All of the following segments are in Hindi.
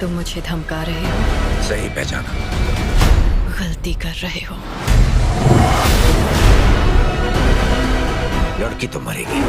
तुम मुझे धमका रहे हो, सही पहचाना। गलती कर रहे हो। लड़की तो मरेगी।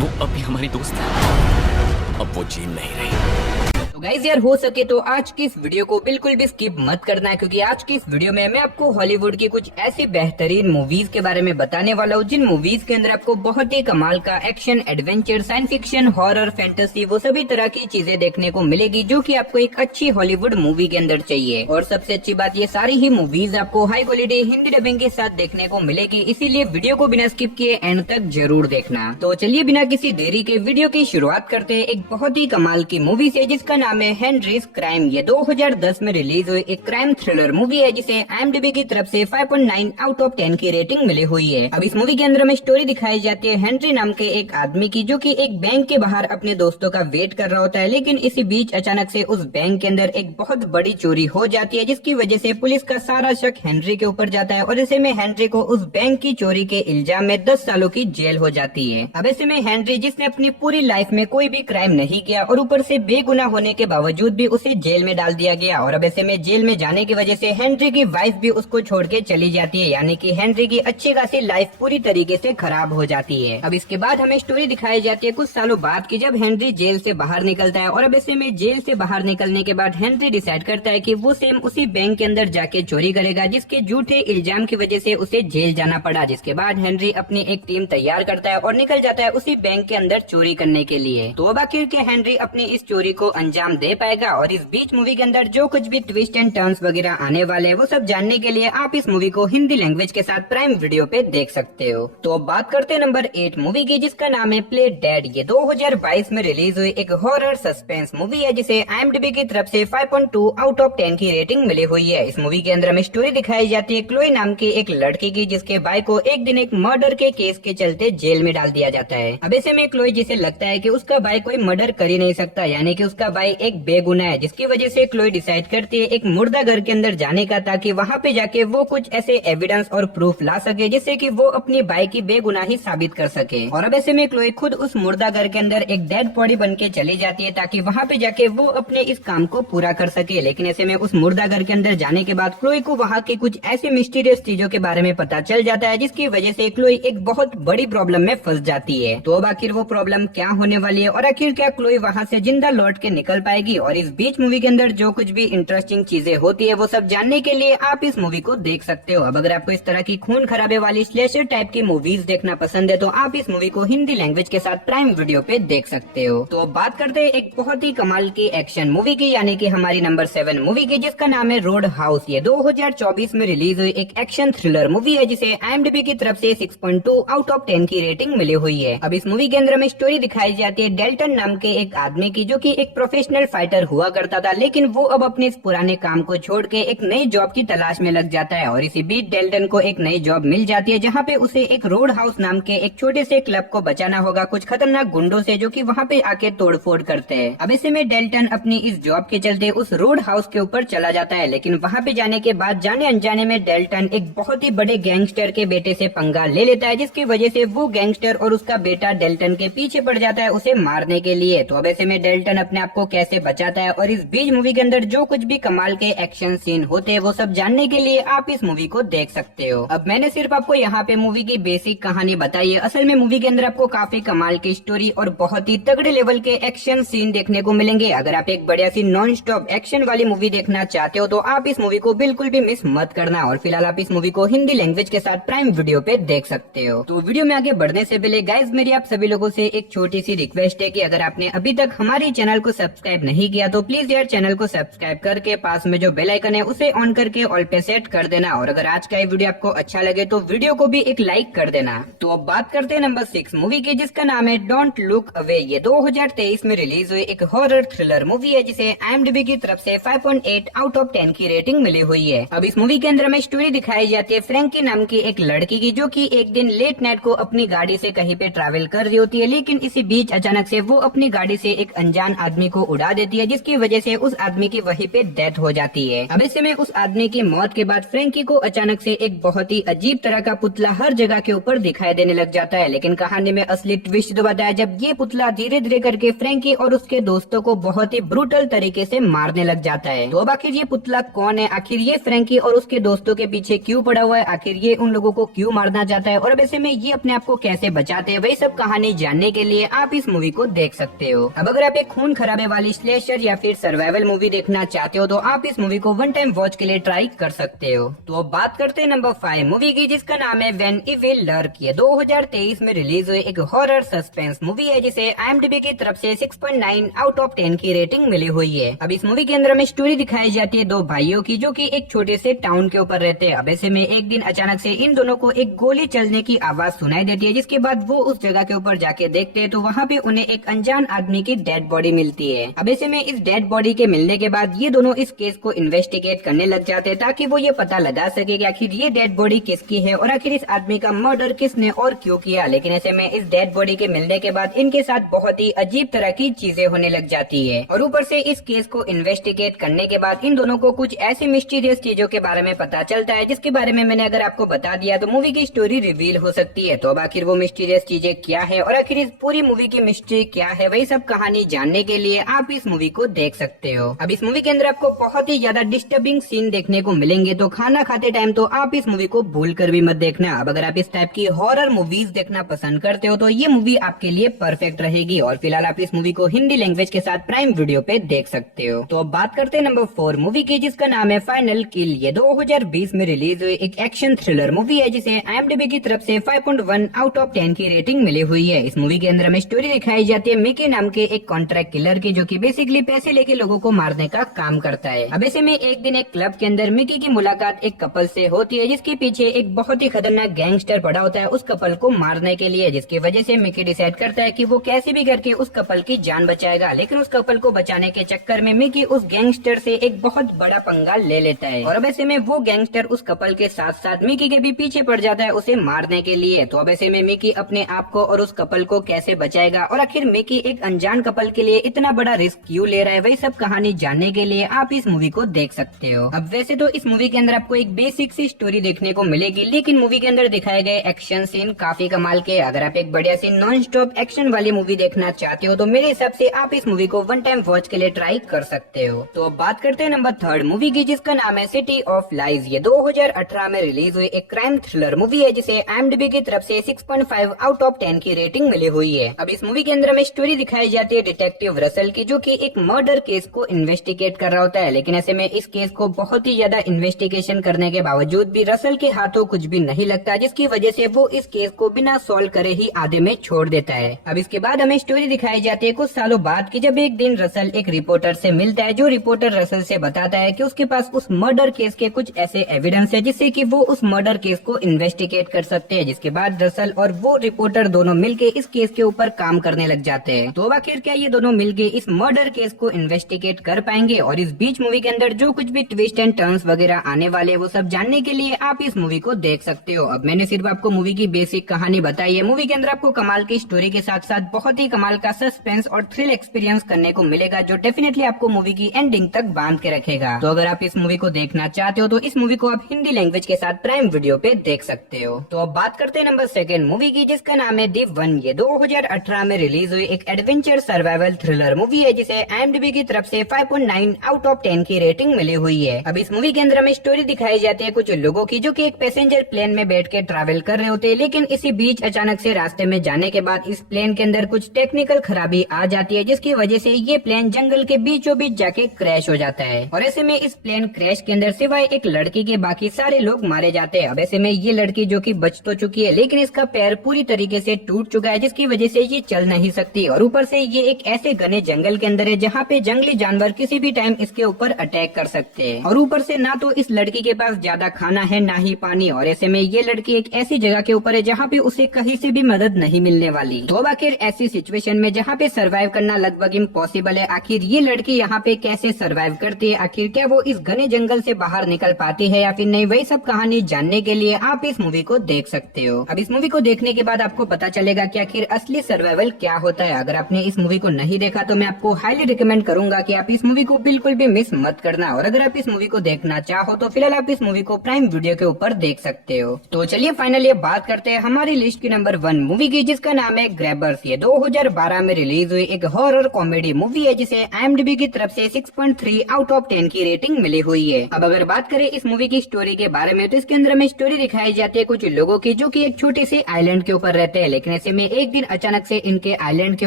वो अभी हमारी दोस्त है, अब वो जीन नहीं रही। तो गाइस यार, हो सके तो आज की इस वीडियो को बिल्कुल भी स्किप मत करना है, क्योंकि आज की इस वीडियो में मैं आपको हॉलीवुड की कुछ ऐसी बेहतरीन मूवीज के बारे में बताने वाला हूँ, जिन मूवीज के अंदर आपको बहुत ही कमाल का action, adventure, science fiction, horror, fantasy, वो सभी तरह की चीजें देखने को मिलेगी जो कि आपको एक अच्छी हॉलीवुड मूवी के अंदर चाहिए। और सबसे अच्छी बात, ये सारी ही मूवीज आपको हाई क्वालिटी हिंदी डबिंग के साथ देखने को मिलेगी, इसीलिए वीडियो को बिना स्किप किए एंड तक जरूर देखना। तो चलिए बिना किसी देरी के वीडियो की शुरुआत करते हैं एक बहुत ही कमाल की मूवी से, जिसका नाम है हेनरीज क्राइम। ये 2010 में रिलीज हुई एक क्राइम थ्रिलर मूवी है, जिसे IMDb की तरफ से 5.9 आउट ऑफ 10 की रेटिंग मिली हुई है। अब इस मूवी के अंदर में स्टोरी दिखाई जाती है हेनरी नाम के एक आदमी की, जो कि एक बैंक के बाहर अपने दोस्तों का वेट कर रहा होता है, लेकिन इसी बीच अचानक से उस बैंक के अंदर एक बहुत बड़ी चोरी हो जाती है, जिसकी वजह से पुलिस का सारा शक हेनरी के ऊपर जाता है। और ऐसे में हेनरी को उस बैंक की चोरी के इल्जाम में 10 सालों की जेल हो जाती है। अब ऐसे में हेनरी, जिसने अपनी पूरी लाइफ में कोई भी क्राइम नहीं किया और ऊपर से बेगुनाह होने के बावजूद भी उसे जेल में डाल दिया गया, और अब ऐसे में जेल में जाने की वजह से हेनरी की वाइफ भी उसको छोड़ के चली जाती है, यानी कि हेनरी की अच्छी खासी लाइफ पूरी तरीके से खराब हो जाती है। अब इसके बाद हमें स्टोरी दिखाई जाती है कुछ सालों बाद की, जब हेनरी जेल से बाहर निकलता है। और अब ऐसे में जेल से बाहर निकलने के बाद हेनरी डिसाइड करता है कि वो सेम उसी बैंक के अंदर जाके चोरी करेगा, जिसके झूठे इल्जाम की वजह से उसे जेल जाना पड़ा। जिसके बाद हेनरी अपनी एक टीम तैयार करता है और निकल जाता है उसी बैंक के अंदर चोरी करने के लिए। तो अब आखिर के हेनरी अपनी इस चोरी को अंजाम दे पाएगा, और इस बीच मूवी के अंदर जो कुछ भी ट्विस्ट एंड टर्न्स वगैरह आने वाले हैं, वो सब जानने के लिए आप इस मूवी को हिंदी लैंग्वेज के साथ प्राइम वीडियो पे देख सकते हो। तो अब बात करते हैं नंबर 8 मूवी की, जिसका नाम है प्ले डेड। ये 2022 में रिलीज हुई एक हॉरर सस्पेंस मूवी है, जिसे IMDb की तरफ से 5.2 आउट ऑफ 10 की रेटिंग मिली हुई है। इस मूवी के अंदर हमें स्टोरी दिखाई जाती है क्लोई नाम की एक लड़की की, जिसके भाई को एक दिन एक मर्डर के केस के चलते जेल में डाल दिया जाता है। अब ऐसे में क्लोई, जिसे लगता है कि उसका भाई कोई मर्डर कर ही नहीं सकता, यानी कि उसका भाई एक बेगुनाह है, जिसकी वजह से क्लोई डिसाइड करती है एक मुर्दा घर के अंदर जाने का, ताकि वहाँ पे जाके वो कुछ ऐसे एविडेंस और प्रूफ ला सके, जिससे कि वो अपनी भाई की बेगुनाही साबित कर सके। और अब ऐसे में क्लोई खुद उस मुर्दा घर के अंदर एक डेड बॉडी बन के चली जाती है, ताकि वहाँ पे जाके वो अपने इस काम को पूरा कर सके। लेकिन ऐसे में उस मुर्दा घर के अंदर जाने के बाद क्लोई को वहाँ की कुछ ऐसी मिस्टीरियस चीजों के बारे में पता चल जाता है, जिसकी वजह से क्लोई एक बहुत बड़ी प्रॉब्लम में फंस जाती है। तो अब आखिर वो प्रॉब्लम क्या होने वाली है, और आखिर क्या क्लोई वहाँ से जिंदा लौट के निकल पाएगी, और इस बीच मूवी के अंदर जो कुछ भी इंटरेस्टिंग चीजें होती है, वो सब जानने के लिए आप इस मूवी को देख सकते हो। अब अगर आपको इस तरह की खून खराबे वाली स्लेशर टाइप की मूवीज देखना पसंद है, तो आप इस मूवी को हिंदी लैंग्वेज के साथ प्राइम वीडियो पे देख सकते हो। तो अब बात करते हैं एक बहुत ही कमाल की एक्शन मूवी की, यानी कि हमारी नंबर 7 मूवी की, जिसका नाम है रोड हाउस। ये 2024 में रिलीज हुई एक एक्शन थ्रिलर मूवी है, जिसे IMDb की तरफ से 6.2 आउट ऑफ 10 की रेटिंग मिली हुई है। अब इस मूवी के अंदर हमें स्टोरी दिखाई जाती है डेल्टन नाम के एक आदमी की, जो की एक प्रोफेशनल फाइटर हुआ करता था, लेकिन वो अब अपने इस पुराने काम को छोड़ के एक नई जॉब की तलाश में लग जाता है। और इसी बीच डेल्टन को एक नई जॉब मिल जाती है, जहाँ पे उसे एक रोड हाउस नाम के एक छोटे से क्लब को बचाना होगा कुछ खतरनाक गुंडों से, जो कि वहाँ पे आके तोड़फोड़ करते हैं। अब ऐसे में डेल्टन अपनी इस जॉब के चलते उस रोड हाउस के ऊपर चला जाता है, लेकिन वहाँ पे जाने के बाद जाने अनजाने में डेल्टन एक बहुत ही बड़े गैंगस्टर के बेटे से पंगा ले लेता है, जिसकी वजह से वो गैंगस्टर और उसका बेटा डेल्टन के पीछे पड़ जाता है उसे मारने के लिए। तो अब ऐसे में डेल्टन अपने आप को कैसे बचाता है, और इस बीच मूवी के अंदर जो कुछ भी कमाल के एक्शन सीन होते हैं, वो सब जानने के लिए आप इस मूवी को देख सकते हो। अब मैंने सिर्फ आपको यहाँ पे मूवी की बेसिक कहानी बताई है, असल में मूवी के अंदर आपको काफी कमाल की स्टोरी और बहुत ही तगड़े लेवल के एक्शन सीन देखने को मिलेंगे। अगर आप एक बढ़िया सी नॉन स्टॉप एक्शन वाली मूवी देखना चाहते हो, तो आप इस मूवी को बिल्कुल भी मिस मत करना। और फिलहाल आप इस मूवी को हिंदी लैंग्वेज के साथ प्राइम वीडियो पे देख सकते हो। तो वीडियो में आगे बढ़ने से पहले गाइज, मेरी आप सभी लोगों से एक छोटी सी रिक्वेस्ट है कि अगर आपने अभी तक हमारे चैनल को सब्सक्राइब नहीं किया, तो प्लीज यार चैनल को सब्सक्राइब करके पास में जो बेल आइकन है उसे ऑन करके ऑल पे सेट कर देना। और अगर आज का ये वीडियो आपको अच्छा लगे, तो वीडियो को भी एक लाइक कर देना। तो अब बात करते हैं नंबर 6 मूवी की, जिसका नाम है डोंट लुक अवे। ये 2023 में रिलीज हुई एक हॉरर थ्रिलर मूवी है, जिसे IMDb की तरफ से 5.8 आउट ऑफ 10 की रेटिंग मिली हुई है। अब इस मूवी के अंदर हमें स्टोरी दिखाई जाती है फ्रैंकी नाम की एक लड़की की, जो कि एक दिन लेट नाइट को अपनी गाड़ी से कहीं पे ट्रैवल कर रही होती है, लेकिन इसी बीच अचानक से वो अपनी गाड़ी से एक अनजान आदमी को उड़ा उड़ा देती है, जिसकी वजह से उस आदमी की वहीं पे डेथ हो जाती है। अब ऐसे में उस आदमी की मौत के बाद फ्रैंकी को अचानक से एक बहुत ही अजीब तरह का पुतला हर जगह के ऊपर दिखाई देने लग जाता है। लेकिन कहानी में असली ट्विस्ट तो बताया जब ये पुतला धीरे धीरे करके फ्रैंकी और उसके दोस्तों को बहुत ही ब्रूटल तरीके से मारने लग जाता है। तो अब आखिर ये पुतला कौन है, आखिर ये फ्रैंकी और उसके दोस्तों के पीछे क्यों पड़ा हुआ है, आखिर ये उन लोगों को क्यों मारना चाहता है और अब ऐसे में ये अपने आप को कैसे बचाते हैं, वही सब कहानी जानने के लिए आप इस मूवी को देख सकते हो। अब अगर आप एक खून खराबे वाली स्लेशर या फिर सर्वाइवल मूवी देखना चाहते हो तो आप इस मूवी को वन टाइम वॉच के लिए ट्राई कर सकते हो। तो अब बात करते हैं नंबर 5 मूवी की, जिसका नाम है व्हेन इविल लर्क। ये 2023 में रिलीज हुई एक हॉरर सस्पेंस मूवी है जिसे IMDb की तरफ से 6.9 आउट ऑफ 10 की रेटिंग मिली हुई है। अब इस मूवी के अंदर हमें स्टोरी दिखाई जाती है दो भाइयों की जो कि एक छोटे से टाउन के ऊपर रहते हैं। अब ऐसे में एक दिन अचानक से इन दोनों को एक गोली चलने की आवाज सुनाई देती है, जिसके बाद वो उस जगह के ऊपर जाके देखते हैं तो वहाँ पे उन्हें एक अनजान आदमी की डेड बॉडी मिलती है। अब ऐसे में इस डेड बॉडी के मिलने के बाद ये दोनों इस केस को इन्वेस्टिगेट करने लग जाते हैं ताकि वो ये पता लगा सके कि आखिर ये डेड बॉडी किसकी है और आखिर इस आदमी का मर्डर किसने और क्यों किया। लेकिन ऐसे में इस डेड बॉडी के मिलने के बाद इनके साथ बहुत ही अजीब तरह की चीजें होने लग जाती है और ऊपर से इस केस को इन्वेस्टिगेट करने के बाद इन दोनों को कुछ ऐसी मिस्टीरियस चीजों के बारे में पता चलता है जिसके बारे में मैंने अगर आपको बता दिया तो मूवी की स्टोरी रिवील हो सकती है। तो अब आखिर वो मिस्टीरियस चीजें क्या है और आखिर इस पूरी मूवी की मिस्ट्री क्या है, वही सब कहानी जानने के लिए आप इस मूवी को देख सकते हो। अब इस मूवी के अंदर आपको बहुत ही ज्यादा डिस्टर्बिंग सीन देखने को मिलेंगे, तो खाना खाते टाइम तो आप इस मूवी को भूल कर भी मत देखना। अब अगर आप इस टाइप की हॉरर मूवीज देखना पसंद करते हो तो ये मूवी आपके लिए परफेक्ट रहेगी और फिलहाल आप इस मूवी को हिंदी लैंग्वेज के साथ प्राइम वीडियो पे देख सकते हो। तो अब बात करते हैं नंबर 4 मूवी की, जिसका नाम है फाइनल किल। ये 2020 में रिलीज हुई एक एक्शन थ्रिलर मूवी है जिसे IMDb की तरफ से 5.1 आउट ऑफ 10 की रेटिंग मिली हुई है। इस मूवी के अंदर हमें स्टोरी दिखाई जाती है मिकी नाम के एक कॉन्ट्रैक्ट किलर की, जो कि बेसिकली पैसे लेके लोगों को मारने का काम करता है। अब ऐसे में एक दिन एक क्लब के अंदर मिकी की मुलाकात एक कपल से होती है जिसके पीछे एक बहुत ही खतरनाक गैंगस्टर पड़ा होता है उस कपल को मारने के लिए, जिसकी वजह से मिकी डिसाइड करता है कि वो कैसे भी करके उस कपल की जान बचाएगा। लेकिन उस कपल को बचाने के चक्कर में मिकी उस गैंगस्टर से एक बहुत बड़ा पंगा ले लेता है और अब ऐसे में वो गैंगस्टर उस कपल के साथ साथ मिकी के भी पीछे पड़ जाता है उसे मारने के लिए। तो अब ऐसे में मिकी अपने आप को और उस कपल को कैसे बचाएगा और आखिर मिकी एक अनजान कपल के लिए इतना बड़ा रिस्क क्यों ले रहा है, वही सब कहानी जानने के लिए आप इस मूवी को देख सकते हो। अब वैसे तो इस मूवी के अंदर आपको एक बेसिक सी स्टोरी देखने को मिलेगी, लेकिन मूवी के अंदर दिखाए गए एक्शन सीन काफी कमाल के। अगर आप एक बढ़िया सी नॉन स्टॉप एक्शन वाली मूवी देखना चाहते हो तो मेरे हिसाब से आप इस मूवी को वन टाइम वॉच के लिए ट्राई कर सकते हो। तो अब बात करते हैं नंबर 3 मूवी की, जिसका नाम है सिटी ऑफ लाइज। ये 2018 में रिलीज हुई एक क्राइम थ्रिलर मूवी है जिसे IMDb की तरफ से 6.5 आउट ऑफ 10 की रेटिंग मिली हुई है। अब इस मूवी के अंदर हमें स्टोरी दिखाई जाती है डिटेक्टिव रसल की, जो कि एक मर्डर केस को इन्वेस्टिगेट कर रहा होता है। लेकिन ऐसे में इस केस को बहुत ही ज्यादा इन्वेस्टिगेशन करने के बावजूद भी रसल के हाथों कुछ भी नहीं लगता, जिसकी वजह से वो इस केस को बिना सॉल्व करे ही आधे में छोड़ देता है। अब इसके बाद हमें स्टोरी दिखाई जाती है कुछ सालों बाद की, जब एक दिन रसल एक रिपोर्टर से मिलता है, जो रिपोर्टर रसल से बताता है कि उसके पास उस मर्डर केस के कुछ ऐसे एविडेंस है जिससे कि वो उस मर्डर केस को इन्वेस्टिगेट कर सकते हैं। जिसके बाद रसल और वो रिपोर्टर दोनों मिलके इस केस के ऊपर काम करने लग जाते हैं। तो आखिर क्या ये दोनों मिलके इस मर्डर केस को इन्वेस्टिगेट कर पाएंगे और इस बीच मूवी के अंदर जो कुछ भी ट्विस्ट एंड टर्न्स वगैरह आने वाले वो सब जानने के लिए आप इस मूवी को देख सकते हो। अब मैंने सिर्फ आपको मूवी की बेसिक कहानी बताई है। मूवी के अंदर आपको कमाल की स्टोरी के साथ साथ बहुत ही कमाल का सस्पेंस और थ्रिल एक्सपीरियंस करने को मिलेगा, जो डेफिनेटली आपको मूवी की एंडिंग तक बांध के रखेगा। तो अगर आप इस मूवी को देखना चाहते हो तो इस मूवी को आप हिंदी लैंग्वेज के साथ प्राइम वीडियो पे देख सकते हो। तो अब बात करते हैं नंबर 2 मूवी की, जिसका नाम है दी वन। ये 2018 में रिलीज हुई एक एडवेंचर सर्वाइवल थ्रिलर मूवी है जिसे IMDb की तरफ से 5.9 आउट ऑफ 10 की रेटिंग मिली हुई है। अब इस मूवी के अंदर हमें स्टोरी दिखाई जाती है कुछ लोगों की, जो कि एक पैसेंजर प्लेन में बैठ के ट्रैवल कर रहे होते हैं, लेकिन इसी बीच अचानक से रास्ते में जाने के बाद इस प्लेन के अंदर कुछ टेक्निकल खराबी आ जाती है, जिसकी वजह से ये प्लेन जंगल के बीचों बीच जाके क्रैश हो जाता है और ऐसे में इस प्लेन क्रैश के अंदर सिवाय एक लड़की के बाकी सारे लोग मारे जाते हैं। अब ऐसे में ये लड़की जो कि बच तो चुकी है, लेकिन इसका पैर पूरी तरीके से टूट चुका है, जिसकी वजह से ये चल नहीं सकती और ऊपर से ये एक ऐसे घने जंगल के अंदर है जहाँ पे जंगली जानवर किसी भी टाइम इसके ऊपर अटैक कर सकते हैं और ऊपर से ना तो इस लड़की के पास ज्यादा खाना है ना ही पानी और ऐसे में ये लड़की एक ऐसी जगह के ऊपर है जहाँ पे उसे कहीं से भी मदद नहीं मिलने वाली। तो अब आखिर ऐसी सिचुएशन में जहाँ पे सरवाइव करना लगभग इम्पॉसिबल है, आखिर ये लड़की यहाँ पे कैसे सरवाइव करती है, आखिर क्या वो इस घने जंगल से बाहर निकल पाती है या फिर नहीं, वही सब कहानी जानने के लिए आप इस मूवी को देख सकते हो। अब इस मूवी को देखने के बाद आपको पता चलेगा कि आखिर असली सर्वाइवल क्या होता है। अगर आपने इस मूवी को नहीं देखा तो मैं आपको हाईली रिकमेंड करूंगा कि आप इस मूवी को बिल्कुल भी मिस मत करना। और अगर आप इस मूवी को देखना चाहो तो फिलहाल आप इस मूवी को प्राइम वीडियो के ऊपर देख सकते हो। तो चलिए फाइनली बात करते हैं हमारी लिस्ट की नंबर 1 मूवी की, जिसका नाम है ग्रैबर्स। ये 2012 में रिलीज हुई एक हॉरर कॉमेडी मूवी है जिसे IMDb की तरफ से 6.3 आउट ऑफ 10 की रेटिंग मिली हुई है। अब अगर बात करें इस मूवी की स्टोरी के बारे में तो इसके अंदर हमें स्टोरी दिखाई जाती है कुछ लोगों की जो कि एक छोटे से आइलैंड के ऊपर रहते हैं, लेकिन ऐसे में एक दिन अचानक से इनके आइलैंड के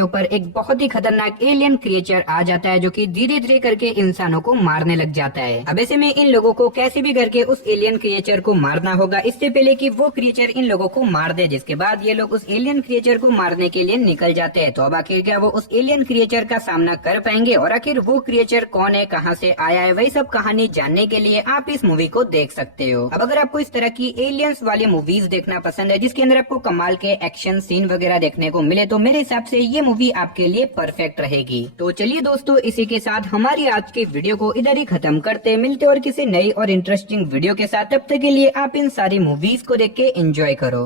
ऊपर एक बहुत ही खतरनाक एलियन क्रिएचर आ जाता है जो कि धीरे धीरे करके इंसानों को मारने लग जाता है। अब ऐसे में इन लोगों को कैसे भी करके उस एलियन क्रिएचर को मारना होगा इससे पहले कि वो क्रिएचर इन लोगों को मार दे, जिसके बाद ये लोग उस एलियन क्रिएचर को मारने के लिए निकल जाते हैं। तो अब आखिर क्या वो उस एलियन क्रिएचर का सामना कर पाएंगे और आखिर वो क्रिएचर कौन है, कहां से आया है, वही सब कहानी जानने के लिए आप इस मूवी को देख सकते हो। अब अगर आपको इस तरह की एलियंस वाली मूवीज देखना पसंद है जिसके अंदर आपको कमाल के एक्शन सीन वगैरह देखने को मिले तो मेरे हिसाब से ये मूवी आपके लिए परफेक्ट रहेगी। तो चलिए दोस्तों, इसी के साथ हमारी आज की वीडियो को इधर ही खत्म करते, मिलते और किसी नई और इंटरेस्टिंग वीडियो के साथ। तब तक के लिए आप इन सारी मूवीज को देख के एंजॉय करो।